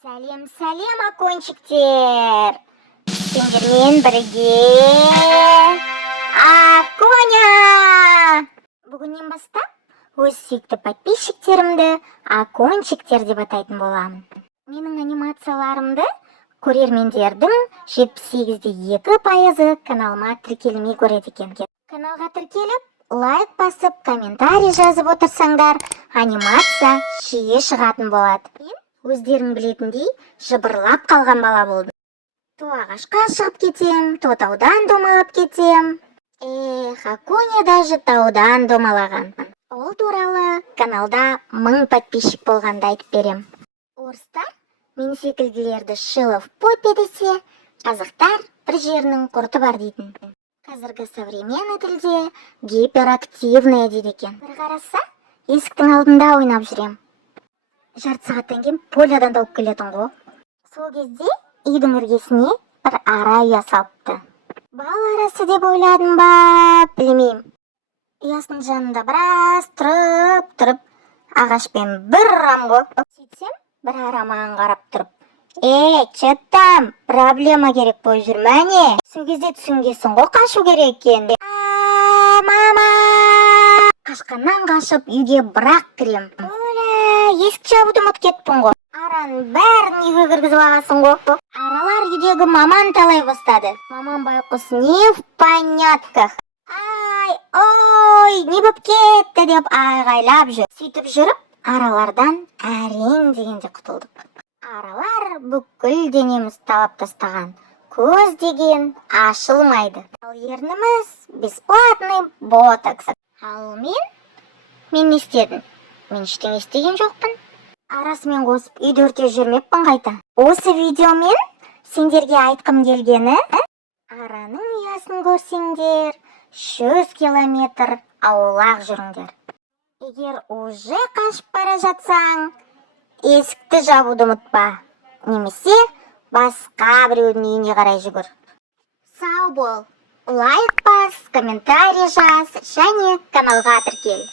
Сәлем, акончиктер. Сендермен бірге Аконя! Бүгіннен бастап өз сүйікті подписчиктерімді акончиктер деп атайтын боламын. Менің анимацияларымды көрермендердің 78%-2% каналыма тіркелмей көреді екен. Каналға тіркеліп, лайк басып, комментарий жазып отырсаңдар, анимация жиі шығатын болады. Өздерің білетіндей, жыбырлап қалған бала болдым. То ағашқа шығып кетем, то таудан домалап кетем. Аконя даже таудан домалаған. Ол туралы каналда 1000 подписчик болғанда айтып берем. Орыстар мен секілділерді шылы в попе десе, қазақтар бір жерінің құрты бар дейтін. Қазіргі современный тілде гиперактивная дейді екен. Бір қараса, есіктің алдында ойнап жүрем. Жарты сағаттан кейін полядан тауып келетін ғой. Сол кезде үйдің іргесіне бір ара ұя салыпты. Бал арасы деп ойладым ба, білмеймін. Ұясының жанында біраз тұрып, ағашпен бір ұрам ғой. Сөйтсем, бір ара маған қарап тұрып. Че там, проблема керек бой жүрмә не? Сол кезде түсінгесін ғой қашу керек екен. Мама! Қашқаннан қашып үйге бірақ кірем. Есік жабуды ұмытып кеттім ғой. Араның бәрін үйге кіргізіп аласың ғой. Аралар үйдегі маман талай бастады. Маман байқұс не в понятках. Ой, не боп кетті деп айғайлап жүр. Сөйтіп жүріп, аралардан әрең дегенде құтылдық. Аралар бүкіл денеміз талап тастаған. Көз деген ашылмайды. Ал ерніміз бесплатный ботокс. Ал мен не істедім? Мен ештеңе істеген жоқпын. Арасымен қосып үйде өртеп жүрмеппін қайта. Осы видеомен сендерге айтқым келгені, араның ұясын көрсеңдер, 100 километр аулақ жүріңдер. Егер уже қашып бара жатсаң, есікті жабуды ұмытпа. Немесе басқа біреудің үйіне қарай жүгір. Сау бол, лайк бас, комментарий жаз және каналға тіркел.